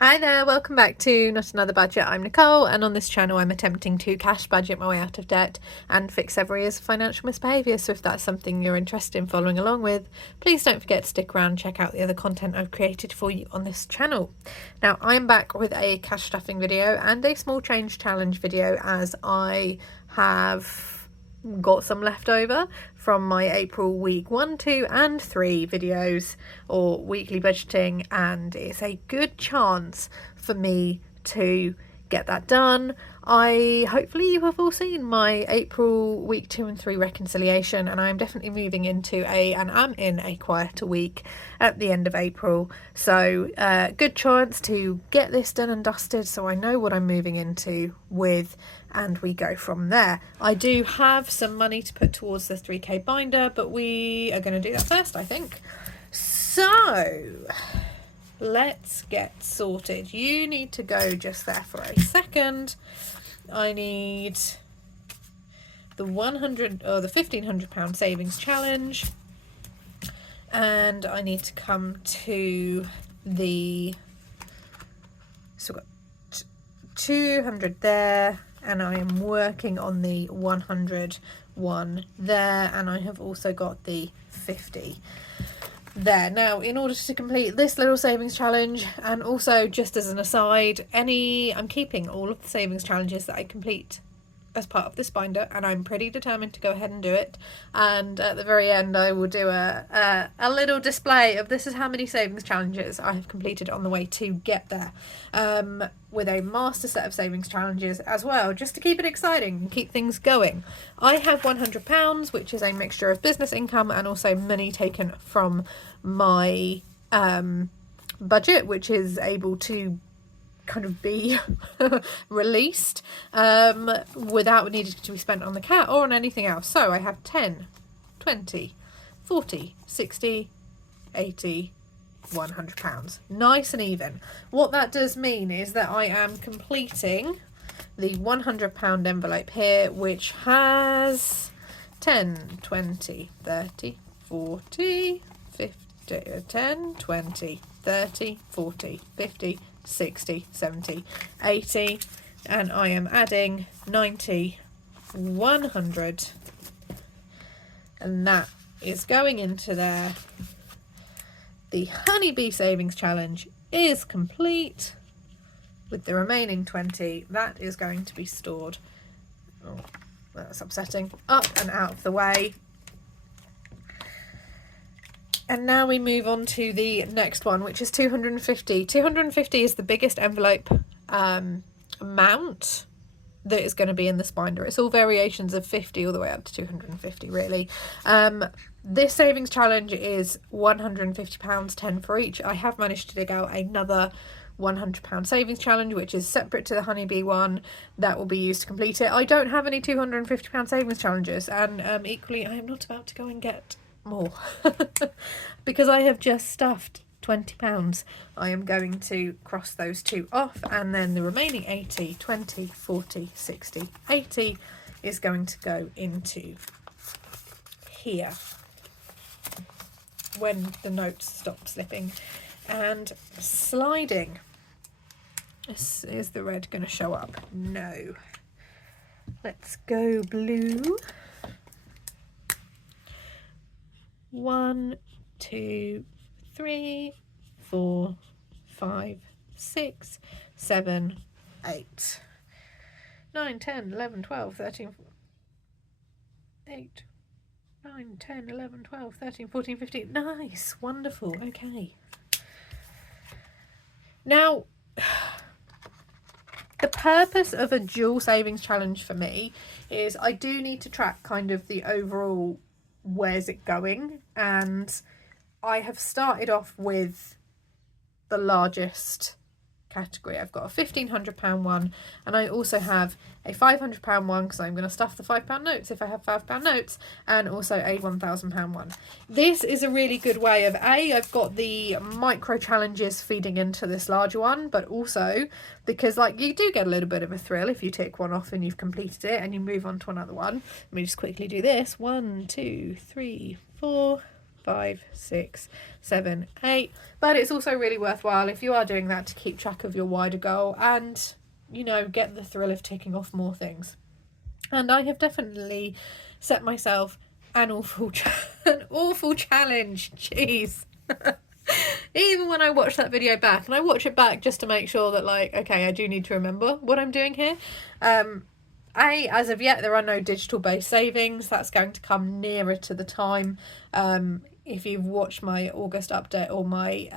Hi there, welcome back to Not Another Budget. I'm Nicole, and on this channel I'm attempting to cash budget my way out of debt and fix several years of financial misbehaviour. So if that's something you're interested in following along with, please don't forget to stick around and check out the other content I've created for you on this channel. Now I'm back with a cash stuffing video and a small change challenge video, as I have got some left over from my April week 1, 2 and 3 videos or weekly budgeting, and it's a good chance for me to get that done. Hopefully you have all seen my April week 2 and 3 reconciliation, and I'm definitely moving into and I'm in a quieter week at the end of April, so good chance to get this done and dusted so I know what I'm moving into with, and we go from there. I do have some money to put towards the 3k binder, but we are going to do that first, I think. So let's get sorted. You need to go just there for a second. I need the 100 or the £1,500 savings challenge, and I need to come to the, so we've got 200 there, and I am working on the 100 one there, and I have also got the 50 there. Now, in order to complete this little savings challenge, and also just as an aside, I'm keeping all of the savings challenges that I complete as part of this binder, and I'm pretty determined to go ahead and do it. And at the very end I will do a little display of this is how many savings challenges I have completed on the way to get there, with a master set of savings challenges as well, just to keep it exciting and keep things going. I have £100, which is a mixture of business income and also money taken from my budget, which is able to kind of be released without needing to be spent on the cat or on anything else. So I have 10, 20, 40, 60, 80, £100. Nice and even. What that does mean is that I am completing the £100 envelope here, which has 10, 20, 30, 40, 50, 10, 20, 30, 40, 50, 60, 70, 80, and I am adding 90, 100, and that is going into there. The Honeybee Savings Challenge is complete, with the remaining 20 that is going to be stored, oh that's upsetting, up and out of the way. And now we move on to the next one, which is 250. 250 is the biggest envelope amount that is going to be in this binder. It's all variations of 50 all the way up to 250, really. This savings challenge is £150, 10 for each. I have managed to dig out another £100 savings challenge, which is separate to the Honeybee one, that will be used to complete it. I don't have any £250 savings challenges, and equally I am not about to go and get more because I have just stuffed £20. I am going to cross those two off, and then the remaining 80, 20, 40, 60, 80 is going to go into here when the notes stop slipping and sliding. Is the red going to show up? No. Let's go blue. 1, 2, 3, 4, 5, 6, 7, 8, 9, 10, 11, 12, 13, 8, 9, 10, 11, 12, 13, 14, 15. Nice, wonderful, okay. Now, the purpose of a dual savings challenge for me is I do need to track kind of the overall where's it going, and I have started off with the largest category. I've got a £1,500 one, and I also have a £500 one because I'm going to stuff the £5 notes if I have £5 notes, and also a £1,000 one. This is a really good way of I've got the micro challenges feeding into this larger one, but also because like you do get a little bit of a thrill if you tick one off and you've completed it and you move on to another one. Let me just quickly do this. 1, 2, 3, 4, 5, 6, 7, 8. But it's also really worthwhile if you are doing that to keep track of your wider goal and, you know, get the thrill of ticking off more things. And I have definitely set myself an awful challenge. Jeez. Even when I watch that video back, and I watch it back just to make sure that, like, okay, I do need to remember what I'm doing here. As of yet, there are no digital based savings. That's going to come nearer to the time. If you've watched my August update or my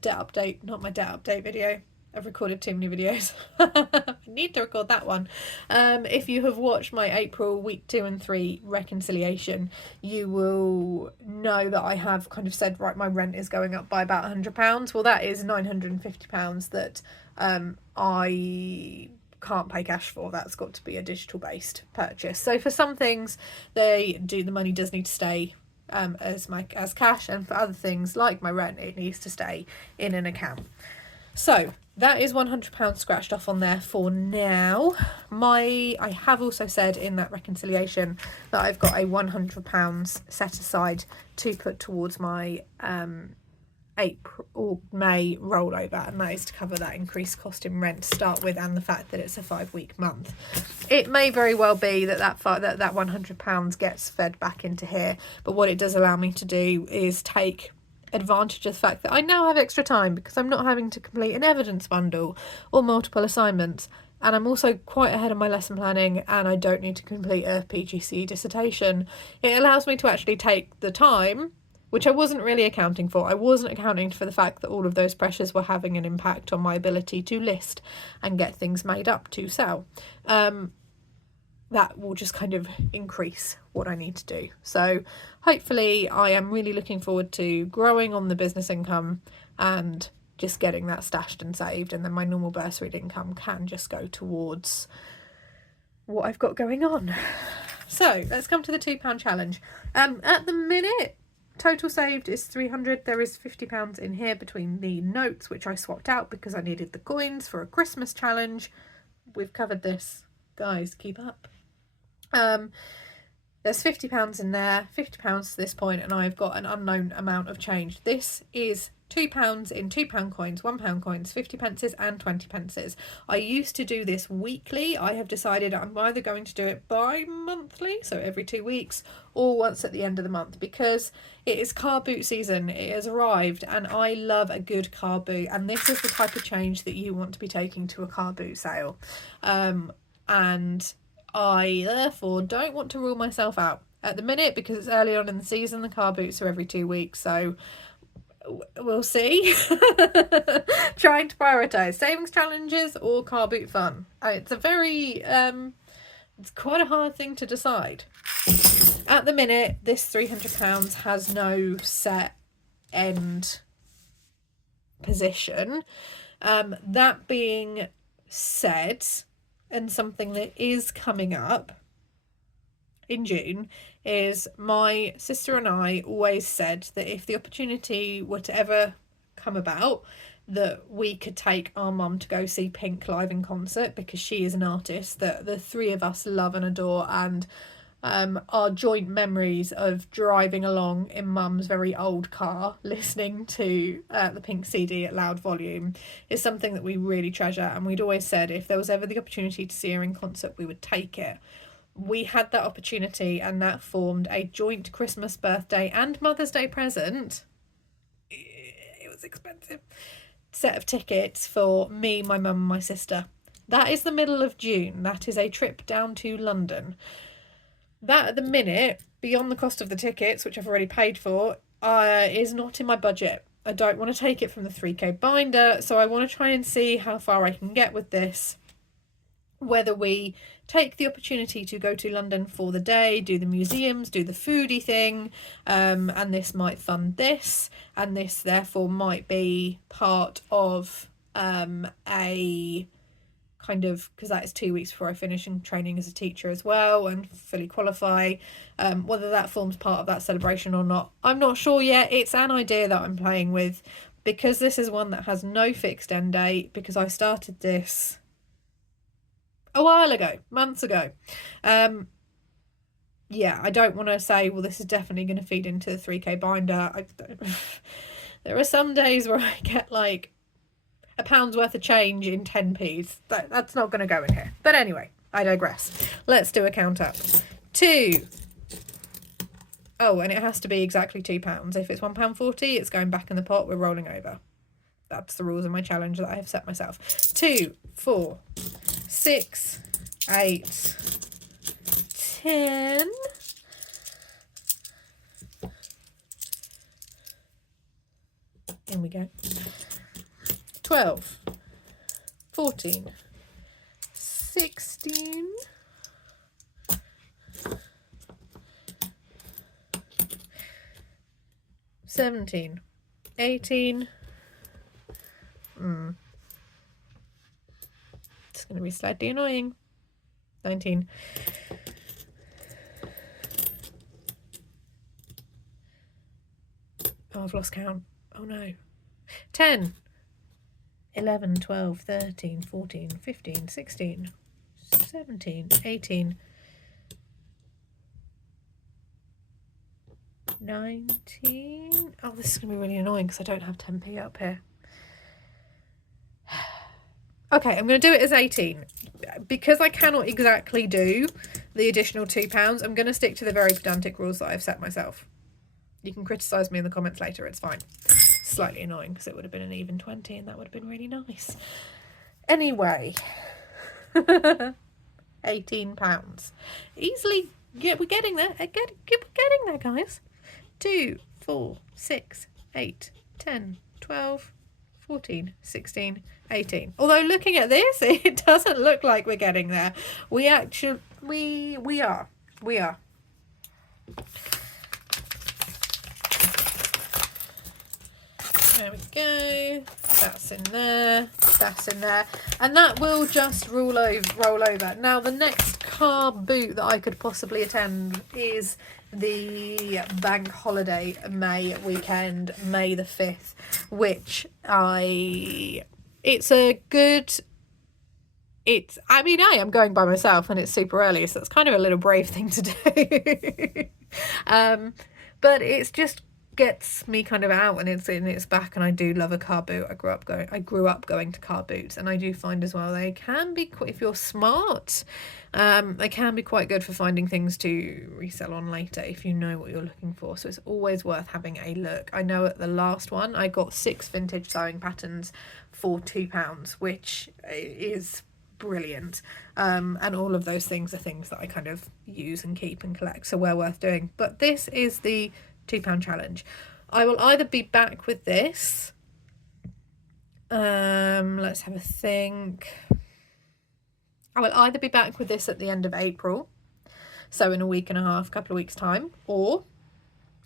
debt update, not my debt update video, I've recorded too many videos. I need to record that one. If you have watched my April week 2 and 3 reconciliation, you will know that I have kind of said, right, my rent is going up by about £100. Well, that is £950 that I can't pay cash for. That's got to be a digital based purchase. So for some things, the money does need to stay as cash, and for other things like my rent, it needs to stay in an account. So that is £100 scratched off on there for now. I have also said in that reconciliation that I've got a £100 set aside to put towards my April or May rollover, and that is to cover that increased cost in rent to start with, and the fact that it's a 5-week month. It may very well be that £100 gets fed back into here, but what it does allow me to do is take advantage of the fact that I now have extra time because I'm not having to complete an evidence bundle or multiple assignments, and I'm also quite ahead of my lesson planning, and I don't need to complete a PGCE dissertation. It allows me to actually take the time, which I wasn't really accounting for. I wasn't accounting for the fact that all of those pressures were having an impact on my ability to list and get things made up to sell. That will just kind of increase what I need to do. So hopefully I am really looking forward to growing on the business income and just getting that stashed and saved, and then my normal bursary income can just go towards what I've got going on. So let's come to the £2 challenge. At the minute, total saved is £300. There is £50 in here between the notes, which I swapped out because I needed the coins for a Christmas challenge. We've covered this, guys, keep up. There's £50 in there, £50 to this point, and I've got an unknown amount of change. This is £2 in £2 coins, £1 coins, 50 pences and 20 pences. I used to do this weekly. I have decided I'm either going to do it bi-monthly, so every 2 weeks, or once at the end of the month, because it is car boot season. It has arrived, and I love a good car boot, and this is the type of change that you want to be taking to a car boot sale. And I therefore don't want to rule myself out at the minute because it's early on in the season. The car boots are every 2 weeks, so we'll see. Trying to prioritise savings challenges or car boot fun. It's a very it's quite a hard thing to decide. At the minute, this £300 has no set end position. That being said, and something that is coming up in June, is my sister and I always said that if the opportunity were to ever come about, that we could take our mum to go see Pink live in concert, because she is an artist that the three of us love and adore, and our joint memories of driving along in mum's very old car listening to the Pink CD at loud volume is something that we really treasure, and we'd always said if there was ever the opportunity to see her in concert, we would take it. We had that opportunity, and that formed a joint Christmas, birthday and Mother's Day present. It was expensive. Set of tickets for me, my mum and my sister. That is the middle of June. That is a trip down to London. That at the minute, beyond the cost of the tickets, which I've already paid for, is not in my budget. I don't want to take it from the 3k binder, so I want to try and see how far I can get with this. Whether we take the opportunity to go to London for the day, do the museums, do the foodie thing, and this might fund this, and this therefore might be part of a kind of, because that is 2 weeks before I finish in training as a teacher as well and fully qualify, whether that forms part of that celebration or not, I'm not sure yet. It's an idea that I'm playing with, because this is one that has no fixed end date, because I started this a while ago, months ago. yeah, I don't want to say, well, this is definitely going to feed into the 3k binder. There are some days where I get like a pound's worth of change in 10p's. That's not going to go in here. But anyway, I digress. Let's do a count up. 2. Oh, and it has to be exactly £2. If it's £1.40, it's going back in the pot. We're rolling over. That's the rules of my challenge that I have set myself. 2, 4, 6, 8, 10. In we go. 12, 14, 16, 17, 18. It's going to be slightly annoying. 19. Oh, I've lost count. Oh no. 10, 11, 12, 13, 14, 15, 16, 17, 18, 19. Oh, this is going to be really annoying because I don't have 10p up here. Okay, I'm going to do it as 18. Because I cannot exactly do the additional £2, I'm going to stick to the very pedantic rules that I've set myself. You can criticise me in the comments later, it's fine. Slightly annoying because it would have been an even 20 and that would have been really nice. Anyway, £18. Easily, yeah, we're getting there. We're getting there, guys. 2, 4, 6, 8, 10, 12, 14, 16, 18. Although looking at this, it doesn't look like we're getting there. We actually, we are. There we go. That's in there. That's in there. And that will just roll over. Now, the next car boot that I could possibly attend is the bank holiday May weekend, May the 5th, which it's a good... I mean, I'm going by myself and it's super early, so it's kind of a little brave thing to do. But it's just gets me kind of out and it's back, and I do love a car boot. I grew up going to car boots, and I do find as well they can be, if you're smart, they can be quite good for finding things to resell on later if you know what you're looking for. So it's always worth having a look. I know at the last one I got 6 vintage sewing patterns for £2, which is brilliant, and all of those things are things that I kind of use and keep and collect, so well worth doing. But this is the £2 challenge. I will either be back with this, let's have a think. I will either be back with this at the end of April, so in a week and a half, couple of weeks time, or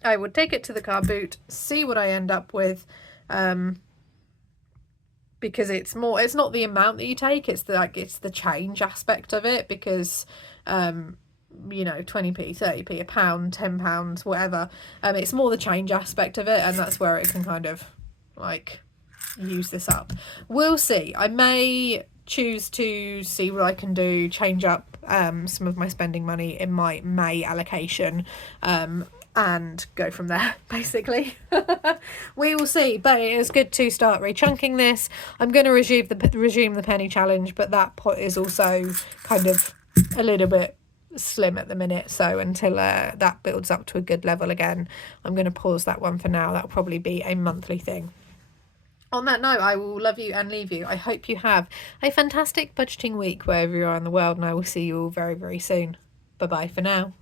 I would take it to the car boot, see what I end up with, because it's not the amount that you take, it's the change aspect of it, because 20p, 30p, a pound, £10, whatever, it's more the change aspect of it, and that's where it can kind of like use this up. We'll see. I may choose to see what I can do, change up some of my spending money in my May allocation, and go from there, basically. We will see, but it is good to start rechunking this. I'm going to resume the penny challenge, but that pot is also kind of a little bit slim at the minute, so until that builds up to a good level again, I'm going to pause that one for now. That'll probably be a monthly thing. On that note, I will love you and leave you. I hope you have a fantastic budgeting week wherever you are in the world, and I will see you all very, very soon. Bye bye for now.